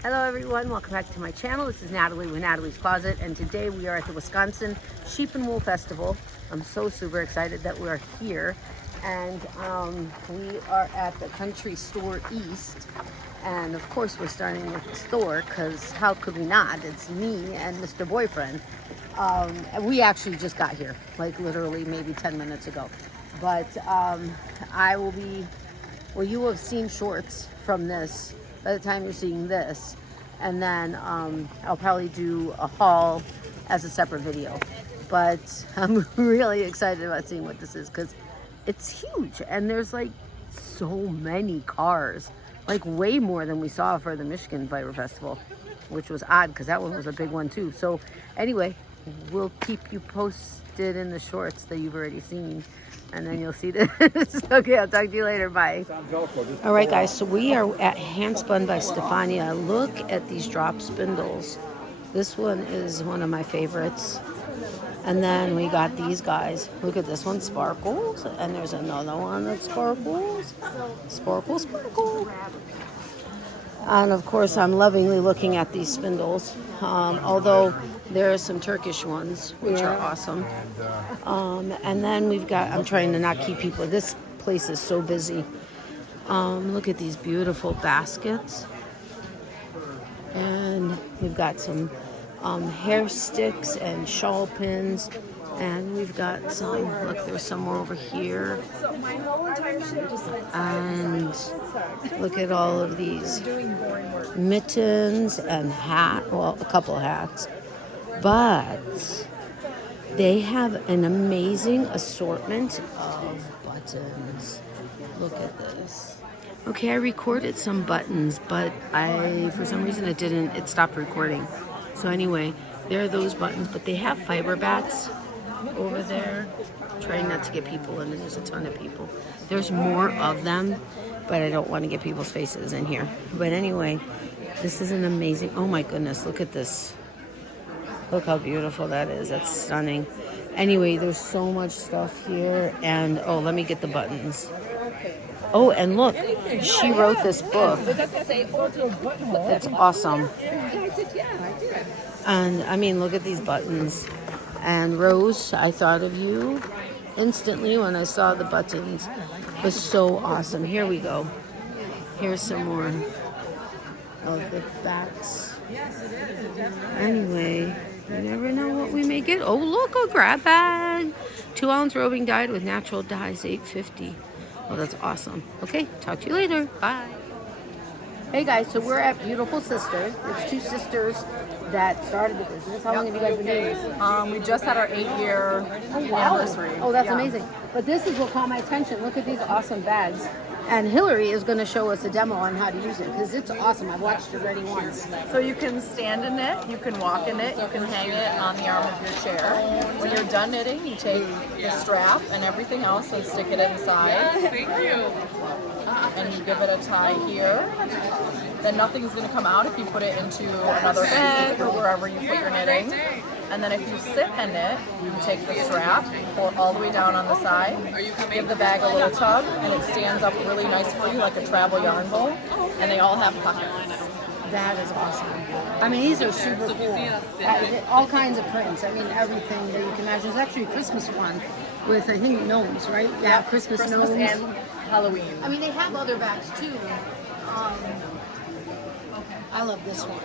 Hello everyone, welcome back to my channel. This is Natalie with Natalie's Closet, and today we are at the Wisconsin Sheep and Wool Festival. I'm so super excited that we are here, and we are at the Country Store East, and of course we're starting with the store because how could we not? It's me and Mr. Boyfriend. And we actually just got here, like literally maybe 10 minutes ago, but I will be, well, you will have seen shorts from this by the time you're seeing this, and then I'll probably do a haul as a separate video. But I'm really excited about seeing what this is because it's huge, and there's like so many cars, like way more than we saw for the Michigan Fiber Festival, which was odd because that one was a big one too. So anyway, we'll keep you posted in the shorts that you've already seen, and then you'll see this. Okay, I'll talk to you later. Bye. All right, guys, so we are at Handspun by Stefania. Look at these drop spindles. This one is one of my favorites. And then we got these guys. Look at this one, sparkles. And there's another one that sparkles. Sparkle, sparkle. And of course, I'm lovingly looking at these spindles. Although there are some Turkish ones, which are awesome. And then we've got, I'm trying to not keep people, this place is so busy. Look at these beautiful baskets. And we've got some hair sticks and shawl pins. And we've got some, look, there's some more over here. And look at all of these mittens and hat, well, a couple hats. But they have an amazing assortment of buttons. Look at this. Okay, I recorded some buttons, but for some reason it stopped recording. So anyway, there are those buttons, but they have fiber bats over there. Trying not to get people in, there's a ton of people. There's more of them, but I don't want to get people's faces in here. But anyway, this is an amazing, oh my goodness, look at this. Look how beautiful that is. That's stunning. Anyway, there's so much stuff here, and oh, let me get the buttons. Oh, and look, she wrote this book. It's awesome. And I mean, look at these buttons. And Rose, I thought of you instantly when I saw the buttons. It was so awesome. Here we go. Here's some more of the bats. Anyway, you never know what we may get. Oh, look, a grab bag. 2-ounce roving dyed with natural dyes, $8.50. Oh, that's awesome. Okay, talk to you later. Bye. Hey guys, so we're at Beautiful Sisters. It's two sisters that started the business. How long have you guys been doing this? We just had our 8-year anniversary. Oh, that's amazing. But this is what caught my attention. Look at these awesome bags. And Hillary is going to show us a demo on how to use it because it's awesome. I've watched it already once. So you can stand in it, you can walk in it, you can hang it on the arm of your chair. When you're done knitting, you take the strap and everything else and stick it inside. Thank you. And you give it a tie here. Then nothing's going to come out if you put it into another bag or wherever you put your knitting. And then if you sit in it, you take the strap, pull it all the way down on the side, give the bag a little tug, and it stands up really nice for you like a travel yarn bowl. And they all have pockets. That is awesome. I mean, these are super cool. All kinds of prints. I mean, everything that you can imagine. There's actually a Christmas one with, I think, gnomes, right? Yeah, Christmas gnomes. And Halloween. I mean, they have other bags too. I love this one.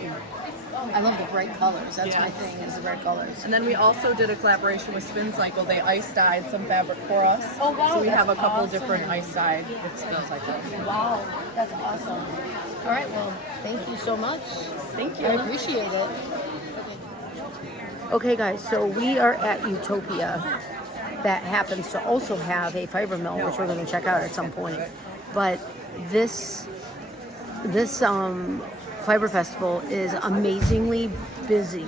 I love the bright colors. That's my thing, is the bright colors. And then we also did a collaboration with Spin Cycle. They ice dyed some fabric for us. Oh, wow. So we have a couple different ice dyed with Spin Cycle. Wow, that's awesome. All right, well, thank you so much. Thank you. I appreciate it. Okay, guys, so we are at Utopia. That happens to also have a fiber mill, which we're going to check out at some point. But this Fiber Festival is amazingly busy,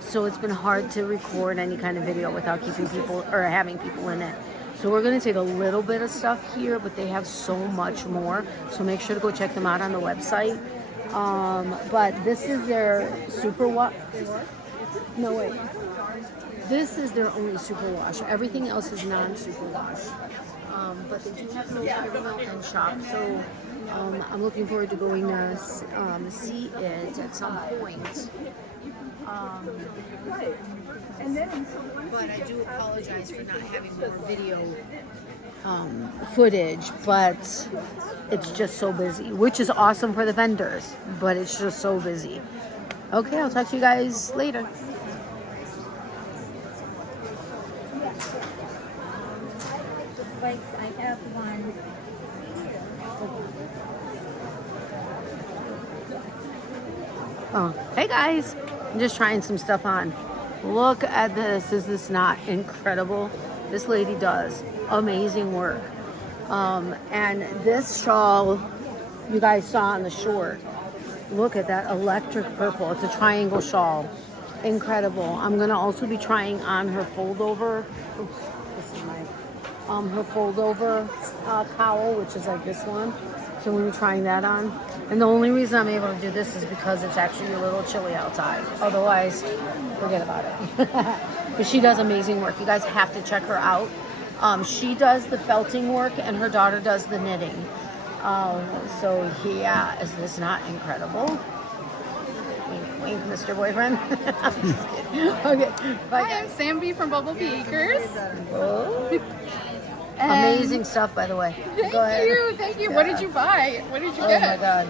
so it's been hard to record any kind of video without keeping people or having people in it. So we're going to take a little bit of stuff here, but they have so much more, so make sure to go check them out on the website. But this is their super wash. No, wait. This is their only super wash. Everything else is non-super wash. But they do have no fiber mill and shop, so I'm looking forward to going to see it at some point. But I do apologize for not having more video footage, but it's just so busy, which is awesome for the vendors, but it's just so busy. Okay, I'll talk to you guys later. Like I have one. Oh, hey guys, I'm just trying some stuff on. Look at this. Is this not incredible? This lady does amazing work. And this shawl you guys saw on the short, look at that electric purple. It's a triangle shawl. Incredible. I'm gonna also be trying on her fold over. Oops, this is my her fold over cowl, which is like this one. So we'll be trying that on. And the only reason I'm able to do this is because it's actually a little chilly outside. Otherwise, forget about it. But she does amazing work. You guys have to check her out. She does the felting work and her daughter does the knitting. So yeah, is this not incredible? Wink, wink, Mr. Boyfriend. I'm just kidding. Okay, bye Hi, I'm guys. Sam B from Bubble Bee Acres. Oh. Amazing stuff, by the way. Go ahead. Thank you. What did you buy? What did you Oh get? my god.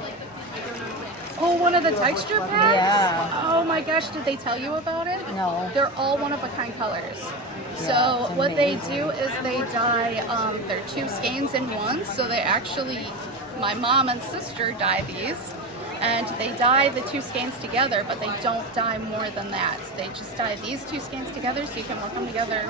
Oh, one of the texture packs? Yeah. Oh my gosh, did they tell you about it? No. They're all one-of-a-kind colors. Yeah, So it's what they amazing. do is they dye, they're two skeins in one, so they actually, my mom and sister dye these, and they dye the two skeins together, but they don't dye more than that. They just dye these two skeins together so you can work them together,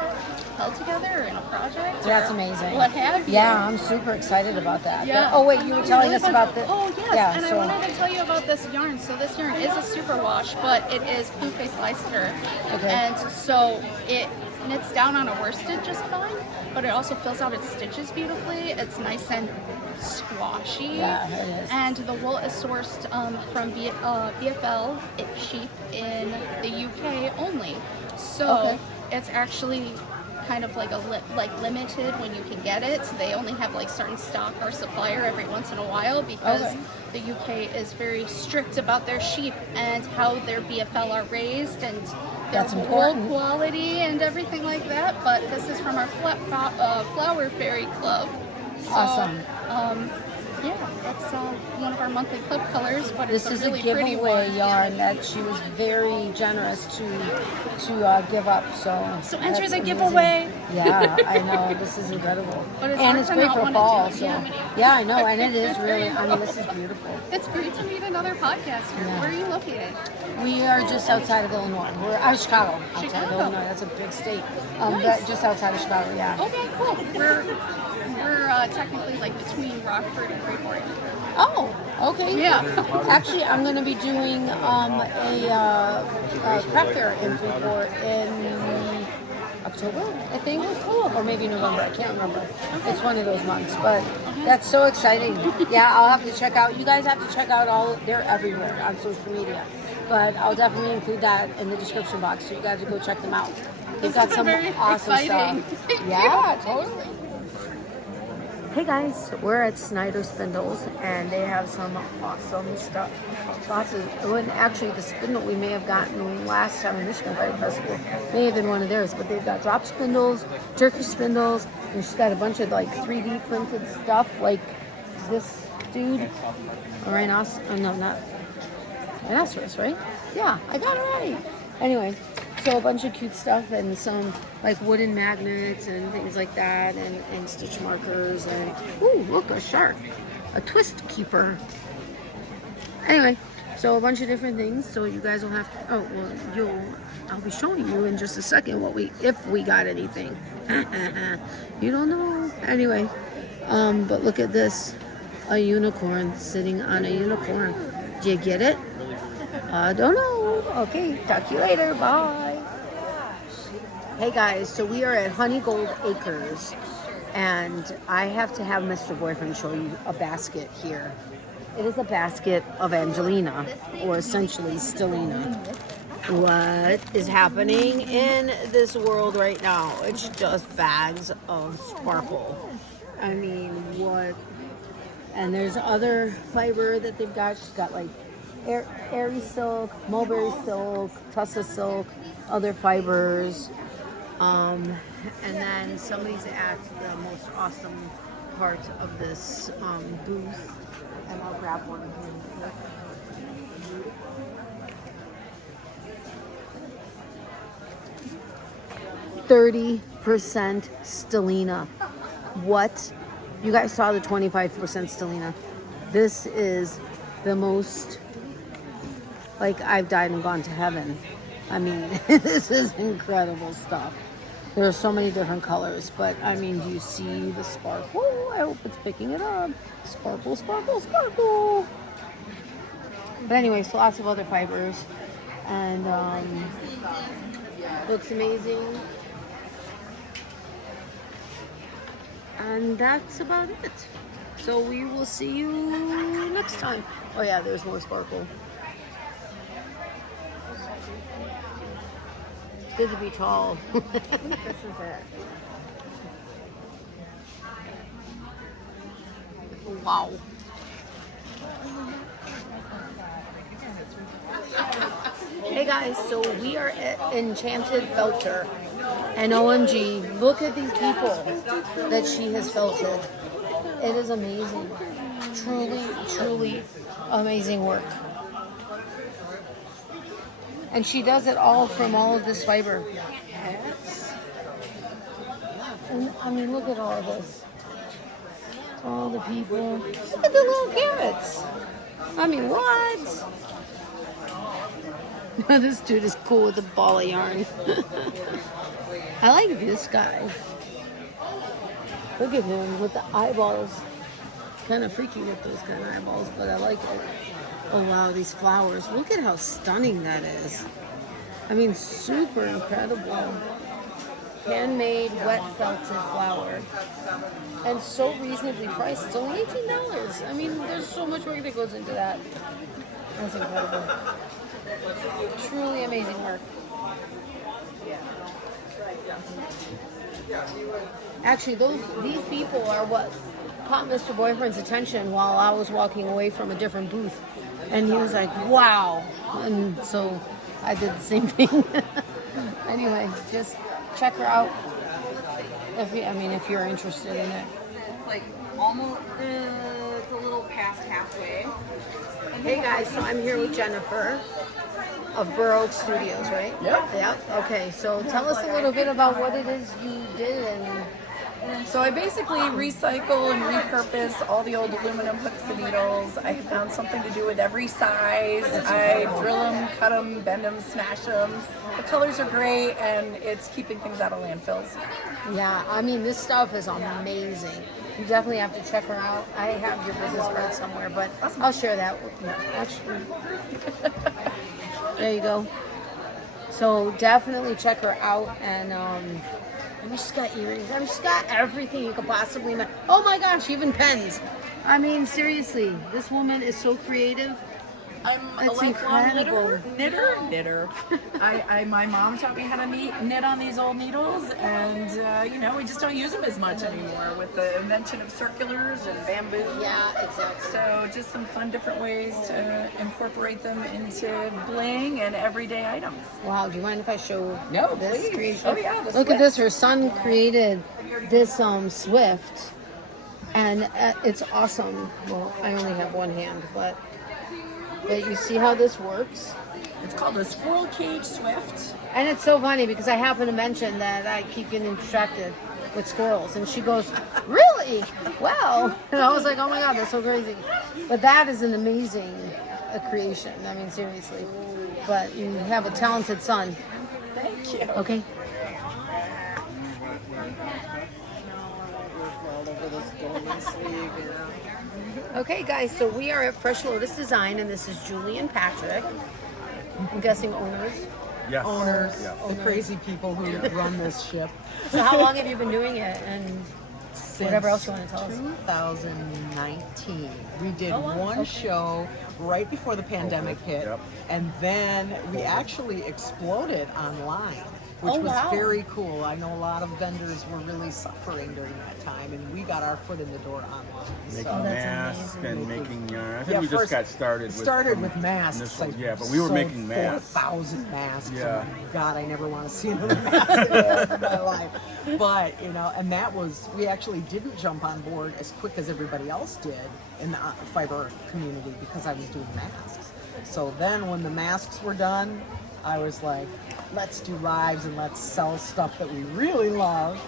held together in a project. That's or amazing. What have you. Yeah, I'm super excited about that. Yeah. Oh wait, you were telling us about the. Oh yes, Yeah, and so I wanted to tell you about this yarn. So this yarn is a super wash, but it is blue face Leicester, Okay. and so it knits down on a worsted just fine, but it also fills out its stitches beautifully. It's nice and squashy. Yeah, it is. And the wool is sourced from BFL sheep in the UK only. So Okay. it's actually kind of like limited when you can get it. They only have like certain stock or supplier every once in a while because Okay. the UK is very strict about their sheep and how their BFL are raised and their That's wool important. quality and everything like that. But this is from our Flower Fairy Club. So, Awesome. Yeah, that's one of our monthly club colors, but this it's is a really a pretty giveaway one. yarn that she was very generous to give up. So enter that's the amazing. giveaway. Yeah, I know. This is incredible. But it's And hard it's to great not for wanna fall. do it. So Yeah. yeah, I know, and it is really. I mean, this is beautiful. It's great to meet another podcaster. Yeah. Where are you located? We are just outside of Illinois. We're out of Chicago. Outside of Chicago. Illinois. That's a big state. Nice. But just outside of Chicago. Yeah. Okay, cool. We're technically like between Rockford and Freeport. Oh, okay. Yeah. Actually, I'm going to be doing a craft fair in Freeport in October, I think, or maybe November. I can't remember. It's one of those months, but that's so exciting. Yeah, I'll have to check out. You guys have to check out all. They're everywhere on social media, but I'll definitely include that in the description box so you guys will go check them out. They've got some Very awesome exciting. stuff. Thank Yeah, you. totally. Hey guys, we're at Snyder Spindles and they have some awesome stuff. Lots of, well, actually the spindle we may have gotten last time in Michigan Fire Festival may have been one of theirs, but they've got drop spindles, Turkish spindles, and she's got a bunch of like 3D printed stuff like this dude. A rhinoceros, oh no, not rhinoceros, right? Yeah, I got it right. Anyway, so a bunch of cute stuff and some like wooden magnets and things like that and stitch markers and ooh, look, a shark, a twist keeper. Anyway, so a bunch of different things. So you guys will have to, oh well, I'll be showing you in just a second if we got anything. You don't know. Anyway, but look at this, a unicorn sitting on a unicorn. Do you get it? I don't know. Okay, talk to you later. Bye. Hey guys, so we are at Honey Gold Acres, and I have to have Mr. Boyfriend show you a basket here. It is a basket of Angelina, or essentially Stellina. What is happening in this world right now? It's just bags of sparkle. I mean, what And there's other fiber that they've got. She's got like airy silk, mulberry silk, tussa silk, other fibers. And then somebody's at the most awesome part of this booth. And I'll grab one here. 30% stellina. What? You guys saw the 25% stellina. This is the most, like, I've died and gone to heaven. I mean, this is incredible stuff. There are so many different colors, but I mean, do you see the sparkle? I hope it's picking it up. Sparkle, sparkle, sparkle. But anyway, so lots of other fibers. And looks amazing. And that's about it. So we will see you next time. Oh yeah, there's more sparkle. It's good to be tall. This is it. Wow. Hey guys, so we are at Enchanted Felter. And OMG, look at these people that she has felted. It is amazing. Truly, truly amazing work. And she does it all from all of this fiber. And I mean, look at all of this. All the people. Look at the little carrots. I mean, what? This dude is cool with a ball of yarn. I like this guy. Look at him with the eyeballs. Kind of freaky with those kind of eyeballs, but I like it. Oh wow, these flowers. Look at how stunning that is. I mean, super incredible. Handmade wet felted flower. And so reasonably priced. It's only $18. I mean, there's so much work that goes into that. That's incredible. Truly amazing work. Actually, these people are what caught Mr. Boyfriend's attention while I was walking away from a different booth. And he was like, wow. And so I did the same thing. Anyway, just check her out. If you're interested in it. It's like almost, it's a little past halfway. Hey guys, so I'm here with Jennifer of Burr Oak Studios, right? Yep. Okay, so tell us a little bit about what it is you did. And So I basically recycle and repurpose all the old aluminum hooks and needles. I found something to do with every size. I drill them, cut them, bend them, smash them. The colors are great, and it's keeping things out of landfills. yeah, I mean, this stuff is amazing. You definitely have to check her out. I have your business card somewhere, but I'll share that with you. Actually, there you go. So definitely check her out. And I mean, she's got earrings. I mean, she's got everything you could possibly imagine. Oh my gosh, even pens. I mean, seriously, this woman is so creative. I'm That's a lifelong incredible. knitter. My mom taught me how to knit on these old needles, and we just don't use them as much anymore with the invention of circulars and bamboo. Yeah, exactly. So just some fun different ways to incorporate them into bling and everyday items. Wow, do you mind if I show No, this please. creation? Oh, yeah, the Look at Swift. this. Her son created this Swift, and it's awesome. Well, I only have one hand, but you see how this works? It's called a Squirrel Cage Swift. And it's so funny because I happen to mention that I keep getting distracted with squirrels, and she goes, really? Wow. And I was like, oh my God, that's so crazy. But that is an amazing creation. I mean, seriously. But you have a talented son. Thank you. Okay. Okay, guys, so we are at Fresh Lotus Design, and this is Julie and Patrick. I'm guessing owners. Yes. Owners, Yeah. the crazy people who run this ship. So how long have you been doing it, and whatever else you want to tell us? 2019. We did Oh, wow. one show right before the pandemic hit, Yep. and then we actually exploded online. which Oh, was wow. very cool. I know a lot of vendors were really suffering during that time, and we got our foot in the door online. Making So. masks and making yarn. I think Yeah, we just first got started. Started with some masks. initial- Like, yeah, but we were sold making masks. 4,000 masks. Yeah. And God, I never want to see another mask again in my life. But, and that was, we actually didn't jump on board as quick as everybody else did in the fiber community because I was doing masks. So then when the masks were done, I was like, let's do lives and let's sell stuff that we really love.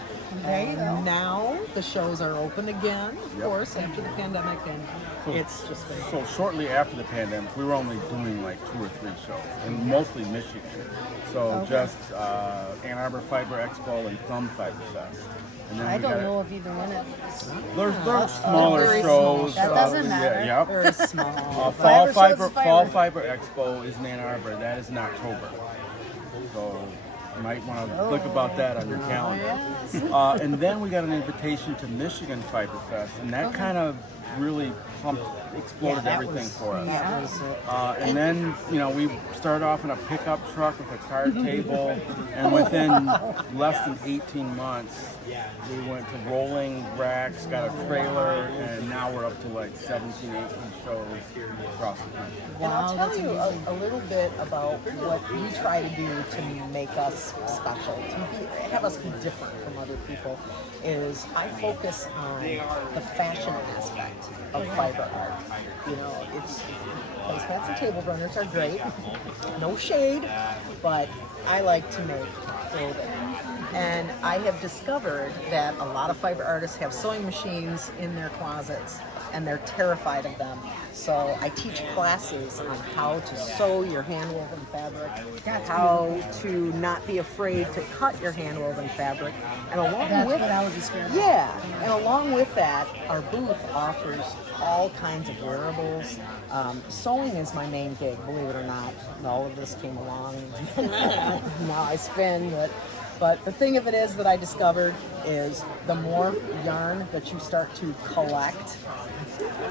And now the shows are open again, of course, after the pandemic, and it's just been So shortly after the pandemic, we were only doing like 2 or 3 shows, and mostly Michigan. So just Ann Arbor Fiber Expo and Thumb Fiber Fest. And then I we don't got know if either one of these. There's smaller very small shows. That doesn't matter. Yeah, yep. very small. Fall Fiber shows is Fall fiber. Fiber Expo is in Ann Arbor. That is in October. So you might want to think about that on your calendar. And then we got an invitation to Michigan Fiber Fest, and that kind of really exploded that everything was- for us. that was it. And then, we started off in a pickup truck with a card table, and within less than 18 months, we went to rolling racks, got a trailer, and now we're up to like 17, 18 shows across the country. And I'll tell you a little bit about what we try to do to make us special, have us be different from other people, is I focus on the fashion aspect of fiber art. It's placemats and table runners are great, no shade, but I like to make clothing. And I have discovered that a lot of fiber artists have sewing machines in their closets and they're terrified of them. So I teach classes on how to sew your hand-woven fabric, how to not be afraid to cut your hand-woven fabric, and along with I was just and along with that, our booth offers all kinds of wearables. Sewing is my main gig, believe it or not. All of this came along. Now I spin, but the thing of it is that I discovered is the more yarn that you start to collect,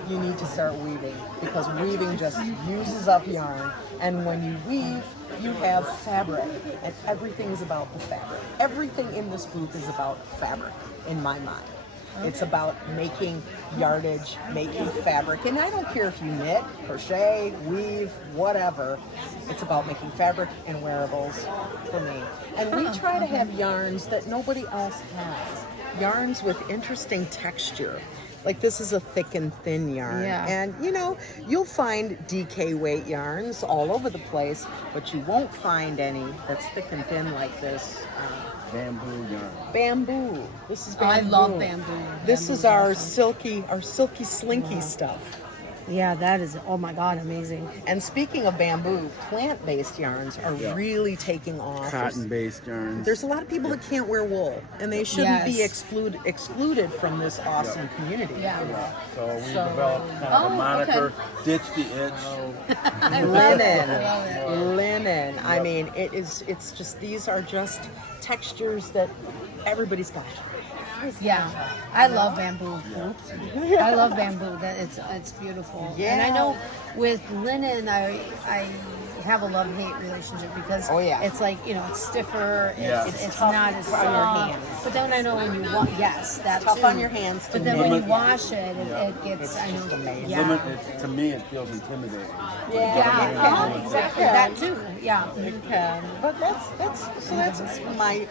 you need to start weaving, because weaving just uses up yarn. And when you weave, you have fabric, and everything's about the fabric. Everything in this booth is about fabric, in my mind. It's about making yardage, making fabric, and I don't care if you knit, crochet, weave, whatever. It's about making fabric and wearables for me. And we try to have yarns that nobody else has. Yarns with interesting texture. Like this is a thick and thin yarn. Yeah. And you'll find DK weight yarns all over the place, but you won't find any that's thick and thin like this. Bamboo yarn. Bamboo. This is Oh, I bamboo. love bamboo. This is our silky slinky stuff. Yeah, that is, oh my God, amazing. And speaking of bamboo, plant-based yarns are really taking off. Cotton-based yarns. There's a lot of people that can't wear wool, and they shouldn't be Yes. excluded from this awesome community. Yeah. So we developed kind of a moniker, Ditch the Itch. Linen. I mean, it's just, these are just textures that everybody's got. Yeah, I love bamboo. I love bamboo. That it's beautiful. Yeah. And I know with linen, I have a love-hate relationship because it's like it's stiffer. Yeah. It's not as on your soft. hands. But then I know when you that's Tough too. on your hands to But then when you limit- wash it, it gets. It's I know. just amazing. Yeah. To me, it feels intimidating. Yeah. Exactly. That too. Yeah. You can, but that's my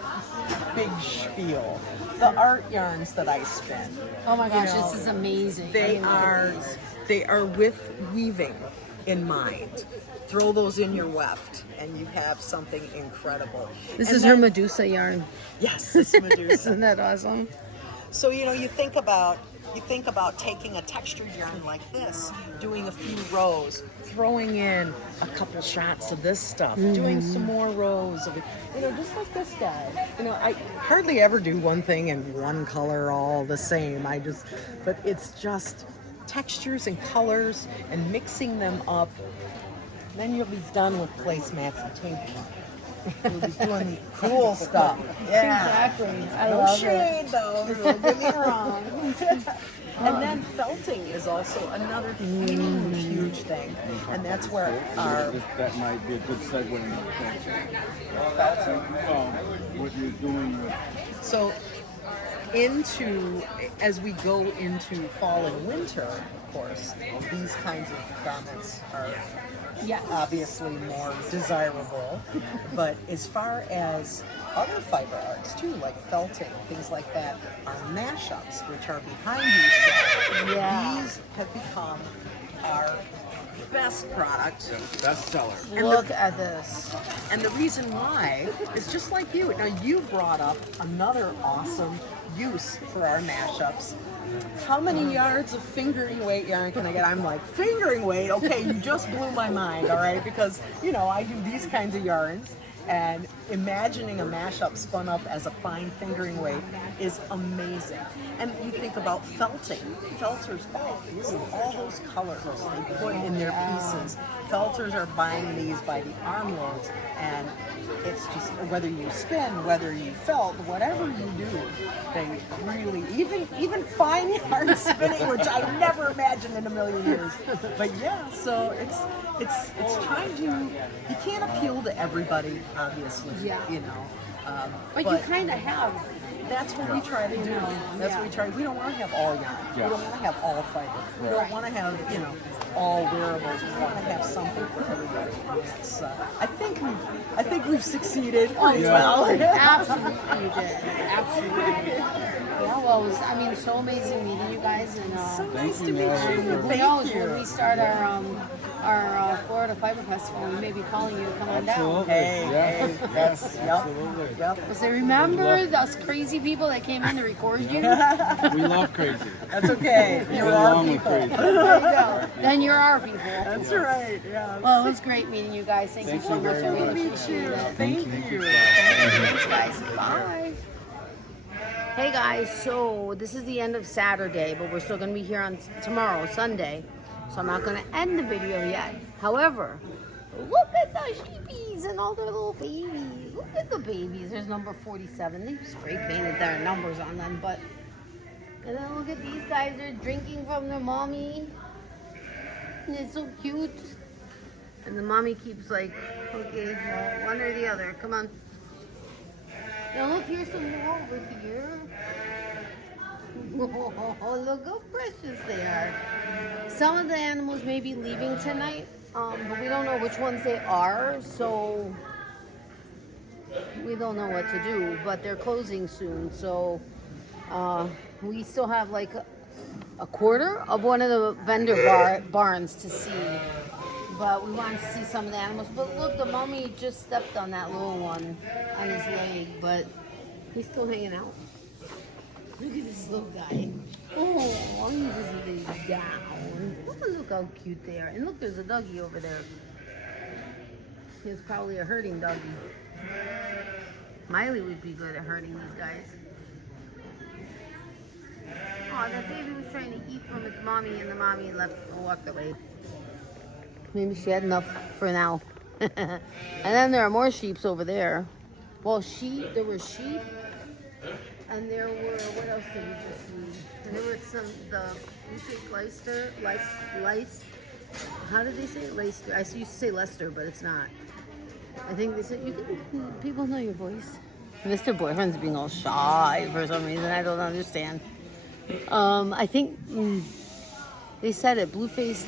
big spiel. The art yarns that I spin, Oh my gosh, know, this is amazing. they I mean, are with weaving in mind. Throw those in your weft, and you have something incredible. This And is her Medusa yarn. Yes, it's Medusa. Isn't that awesome? So you think about taking a textured yarn like this, doing a few rows, throwing in a couple shots of this stuff, doing some more rows of it, just like this guy. I hardly ever do one thing in one color all the same. But it's just textures and colors and mixing them up. Then you'll be done with placemats and tables. You'll be doing cool stuff. Yeah. Exactly. I No love it. shade though, don't get me wrong. And then felting is also another huge thing. And that's where our That might be a good segue into felting. what you're doing with. So as we go into fall and winter, of course, these kinds of garments are obviously more desirable. But as far as other fiber arts too, like felting, things like that, are mashups, which are behind these shelves. Yeah. These have become our best product. Bestseller. And Look at this. And the reason why is just like you. Now you brought up another awesome use for our mashups. How many yards of fingering weight yarn can I get? I'm like, fingering weight? Okay, you just blew my mind, all right? Because, you know, I do these kinds of yarns, and imagining a mashup spun up as a fine fingering weight is amazing. And you think about felting. Felters use all those colors they put in their pieces. Felters are buying these by the armloads, and it's just whether you spin, whether you felt, whatever you do, they really even fine yarn spinning, which I never imagined in a million years. But yeah, so it's trying to. You can't appeal to everybody, obviously. Yeah. You know. But you kind of have. That's what we try to do. That's what we try. We don't want to have all yarn. We don't want to have all fiber. We don't want to have, you know, all wearables. We want to have something for everybody. It's, I think we've succeeded pretty well. Absolutely, you did. Absolutely. Yeah, well, it was, I mean, so amazing meeting you guys, and So nice to meet you. who Thank knows, you. when we start our Florida Fiber Festival, we may be calling you to come on down. Hey, that's Absolutely. Yep. I say, remember those crazy people that came in to record you? We love crazy. That's okay. Get You're our along with people. crazy. Then you're our people. That's right. Yeah. Well, it was great meeting you guys. Thank you Thank so you much. I very really much. appreciate it. Thank you. Thanks, guys. Bye. Hey guys, so this is the end of Saturday, but we're still going to be here on tomorrow, Sunday. So I'm not going to end the video yet. However, look at the sheepies and all their little babies. Look at the babies. There's number 47. They spray painted their numbers on them, but. And then look at these guys. They're drinking from their mommy. And it's so cute. And the mommy keeps like, okay, well, one or the other. Come on. Now look, here's some more over here. Oh, look how precious they are. Some of the animals may be leaving tonight, but we don't know which ones they are, so we don't know what to do. But they're closing soon, so we still have like a quarter of one of the vendor barns to see. But we wanted to see some of the animals. But look, the mommy just stepped on that little one on his leg, but he's still hanging out. Look at this little guy. Oh, he just laid down. Oh, look how cute they are. And look, there's a doggy over there. It's probably a herding doggy. Miley would be good at herding these guys. Oh, that baby was trying to eat from its mommy, and the mommy walked away. Maybe she had enough for now. And then there are more sheeps over there. Well, there were sheep, and there were, what else did we just see? And there were you say Leicester? How did they say it? Leicester. I used to say Leicester, but it's not. I think they said, people know your voice. Mr. Boyfriend's being all shy for some reason. I don't understand. I think they said it, blue-faced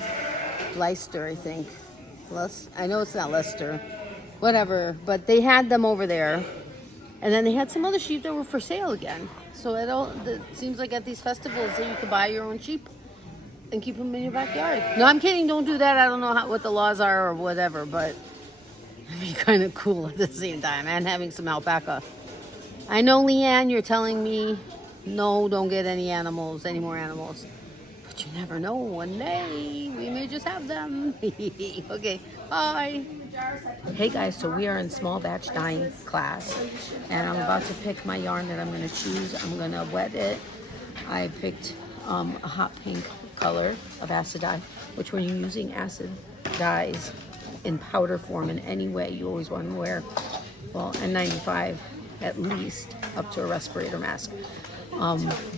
Leicester, I think. I know it's not Leicester. Whatever, but they had them over there. And then they had some other sheep that were for sale again. So it seems like at these festivals that you could buy your own sheep and keep them in your backyard. No, I'm kidding. Don't do that. I don't know what the laws are or whatever, but it'd be kind of cool at the same time. And having some alpaca. I know, Leanne, you're telling me, no, don't get any more animals. But you never know. One day, we may just have them. Okay, bye. Hey guys, so we are in small batch dyeing class, and I'm about to pick my yarn that I'm going to choose. I'm going to wet it. I picked a hot pink color of acid dye, which when you're using acid dyes in powder form in any way, you always want to wear, well, N95 at least up to a respirator mask.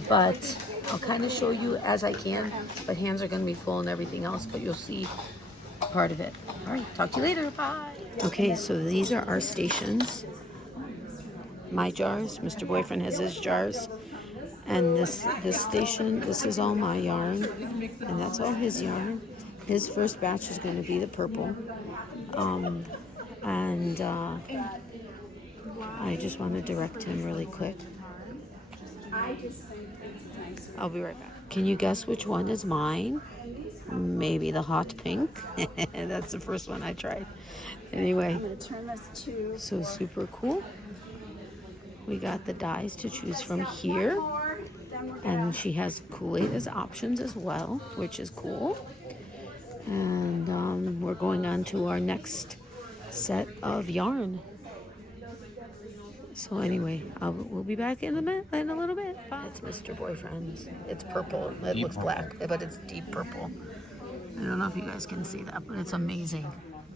But I'll kind of show you as I can, but hands are going to be full and everything else, but you'll see part of it. All right, talk to you later. Bye. Okay, so these are our stations. My jars. Mr. Boyfriend has his jars. And this station, this is all my yarn, and that's all his yarn. His first batch is going to be the purple. I just want to direct him really quick. I'll be right back. Can you guess which one is mine? Maybe the hot pink. That's the first one I tried. Anyway, I'm going to turn this to... so super cool. We got the dyes to choose from here. And she has Kool-Aid as options as well, which is cool. And we're going on to our next set of yarn. So anyway, we'll be back in a little bit. Bye. It's Mr. Boyfriend's. It's purple. It looks black, but it's deep purple. I don't know if you guys can see that, but it's amazing.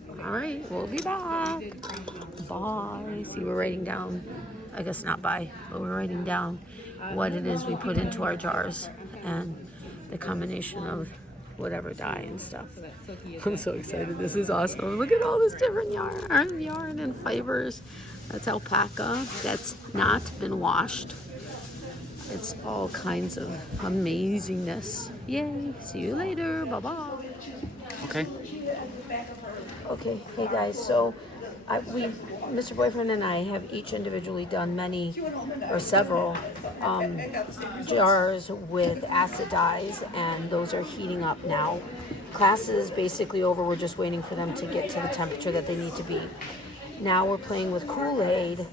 All right, we'll be back. Bye. See, we're writing down, I guess not bye, but we're writing down what it is we put into our jars and the combination of whatever dye and stuff. I'm so excited. This is awesome. Look at all this different yarn and fibers. That's alpaca. That's not been washed. It's all kinds of amazingness. Yay. See you later. Bye-bye. Okay. Okay. Hey, guys. So Mr. Boyfriend and I have each individually done many or several jars with acid dyes, and those are heating up now. Class is basically over. We're just waiting for them to get to the temperature that they need to be. Now we're playing with Kool-Aid.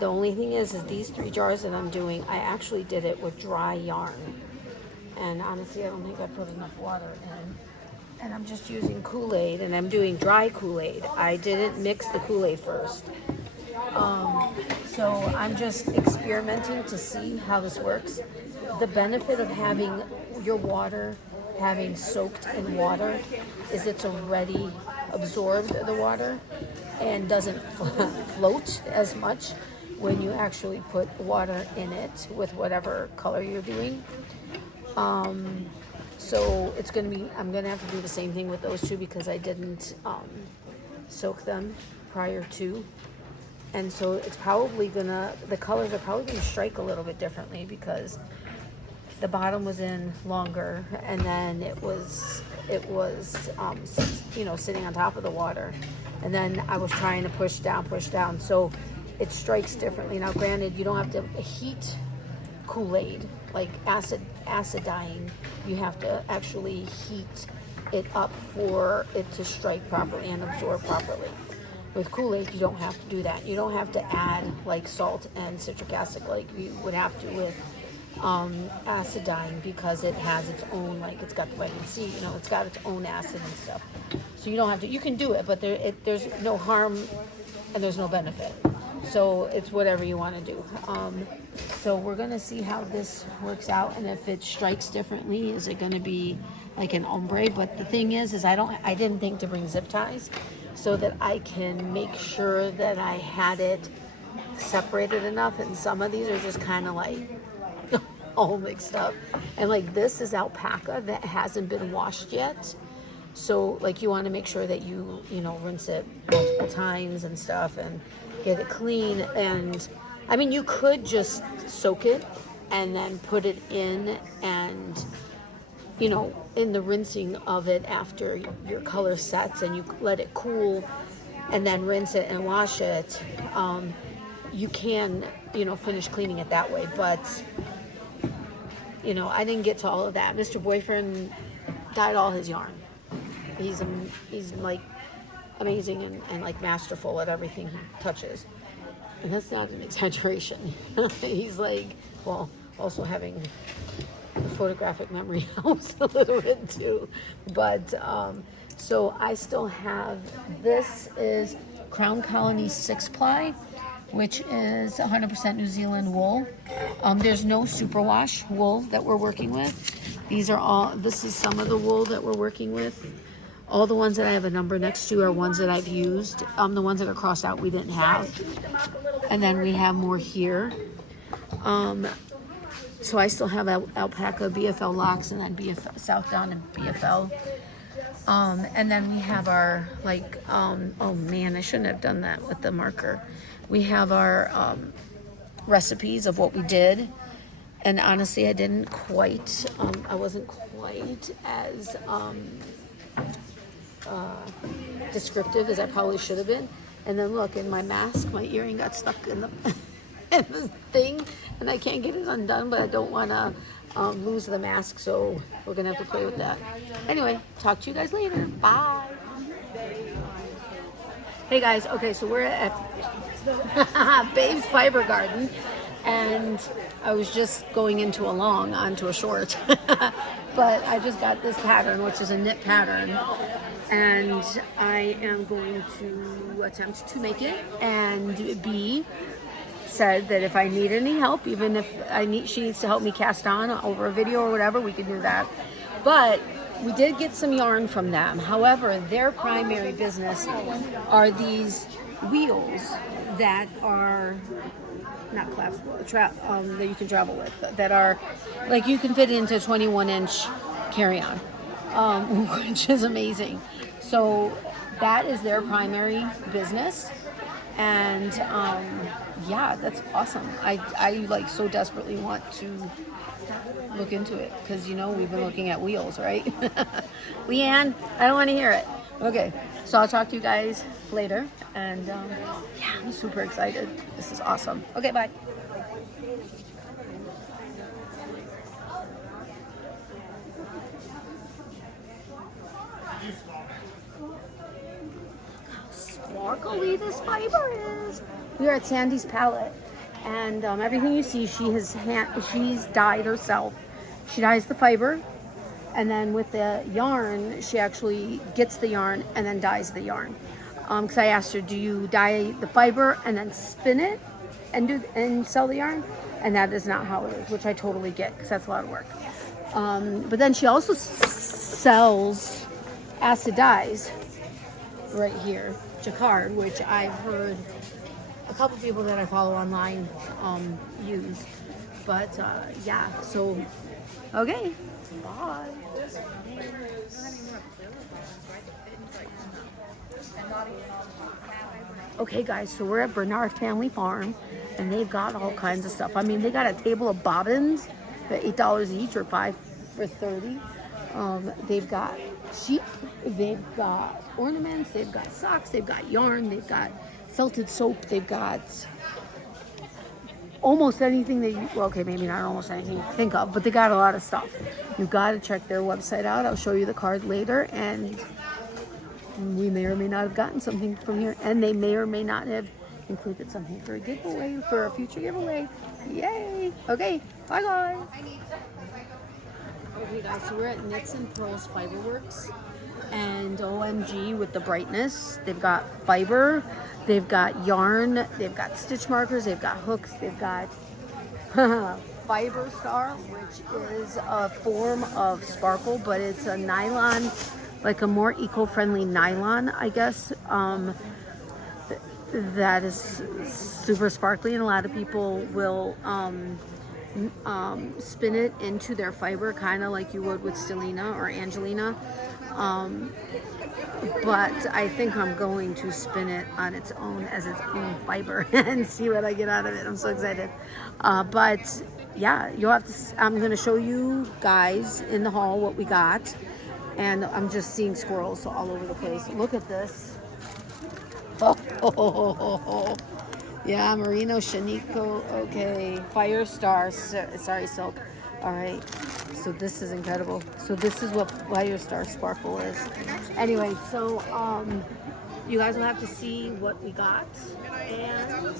The only thing is these 3 jars that I'm doing, I actually did it with dry yarn. And honestly, I don't think I put enough water in. And I'm just using Kool-Aid, and I'm doing dry Kool-Aid. I didn't mix the Kool-Aid first. So I'm just experimenting to see how this works. The benefit of having your water having soaked in water is it's already absorbed the water and doesn't float as much when you actually put water in it with whatever color you're doing. So it's going to be, I'm going to have to do the same thing with those 2 because I didn't soak them prior to. And so it's probably the colors are probably going to strike a little bit differently because the bottom was in longer and then it was sitting on top of the water. And then I was trying to push down. So it strikes differently. Now, granted, you don't have to heat Kool-Aid, like acid dyeing. You have to actually heat it up for it to strike properly and absorb properly. With Kool-Aid, you don't have to do that. You don't have to add like salt and citric acid like you would have to with acid dyeing because it has its own, like it's got the vitamin C, it's got its own acid and stuff. So you don't have to, you can do it, but there's no harm and there's no benefit. So it's whatever you want to do. So we're going to see how this works out, and if it strikes differently, is it going to be like an ombre? But the thing is I didn't think to bring zip ties so that I can make sure that I had it separated enough, and some of these are just kind of like all mixed up. And like this is alpaca that hasn't been washed yet. So like you want to make sure that you rinse it multiple times and stuff and get it clean. And I mean, you could just soak it and then put it in and, in the rinsing of it after your color sets and you let it cool and then rinse it and wash it. You can, finish cleaning it that way. But, I didn't get to all of that. Mr. Boyfriend dyed all his yarn. He's like amazing and like masterful at everything he touches. And that's not an exaggeration. He's like, well, also having photographic memory helps a little bit too. But so I still have, this is Crown Colony 6-ply, which is 100% New Zealand wool. There's no superwash wool that we're working with. This is some of the wool that we're working with. All the ones that I have a number next to are ones that I've used. The ones that are crossed out we didn't have. And then we have more here. So I still have alpaca, BFL locks, and then BFL South Down and BFL. And then we have our oh man, I shouldn't have done that with the marker. We have our recipes of what we did, and honestly, I didn't quite. I wasn't quite as descriptive as I probably should have been. And then look, in my mask, my earring got stuck in the in the thing, and I can't get it undone. But I don't want to lose the mask, so we're gonna have to play with that. Anyway, talk to you guys later. Bye. Hey guys, okay, so we're at Babe's Fiber Garden, and I was just going into a long onto a short, but I just got this pattern, which is a knit pattern, and I am going to attempt to make it. And B said that if I need any help, even if she needs to help me cast on over a video or whatever, we can do that. But we did get some yarn from them. However, their primary business are these wheels that are not collapsible, that you can travel with, that are like you can fit into a 21-inch carry-on, which is amazing. So that is their primary business, and yeah, that's awesome. I like so desperately want to look into it, because you know we've been looking at wheels, right? Leanne, I don't want to hear it. Okay, so I'll talk to you guys later, and yeah, I'm super excited. This is awesome. Okay, bye. Sparkly this fiber is. We are at Sandy's palette, and everything you see, she's dyed herself. She dyes the fiber, and then with the yarn, she actually gets the yarn and then dyes the yarn. Because I asked her, do you dye the fiber and then spin it and sell the yarn? And that is not how it is, which I totally get, because that's a lot of work. But then she also sells acid dyes right here, jacquard, which I've heard a couple people that I follow online use. But yeah, so okay, bye. Okay guys, so we're at Bernard Family Farm, and they've got all kinds of stuff. I mean, they got a table of bobbins for $8 each, or 5 for $30. They've got sheep, they've got ornaments, they've got socks, they've got yarn, they've got felted soap, they've got almost anything that you, well, okay, maybe not almost anything you think of, but they got a lot of stuff. You got to check their website out. I'll show you the card later, and we may or may not have gotten something from here, and they may or may not have included something for a giveaway, for a future giveaway. Yay! Okay, bye guys. Okay guys, so we're at Knits and Purl's Fiberworks, and OMG with the brightness. They've got fiber, they've got yarn, they've got stitch markers, they've got hooks, they've got Fiber Star, which is a form of sparkle, but it's a nylon, like a more eco-friendly nylon, I guess, that is super sparkly, and a lot of people will spin it into their fiber, kind of like you would with Stelina or Angelina. But I think I'm going to spin it on its own as its own fiber and see what I get out of it. I'm so excited. But yeah, you'll have to, I'm going to show you guys in the hall what we got. And I'm just seeing squirrels all over the place. Look at this. Oh, yeah, Merino, Shanico, okay, Fire Star, sorry, Silk. All right, so this is incredible. So this is what Fire Star Sparkle is. Anyway, so you guys will have to see what we got, and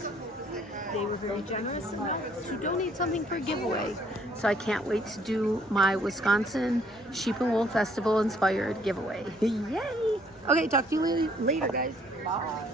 they were very generous enough to donate something for a giveaway. So I can't wait to do my Wisconsin Sheep and Wool Festival inspired giveaway. Yay! Okay, talk to you later, guys. Bye.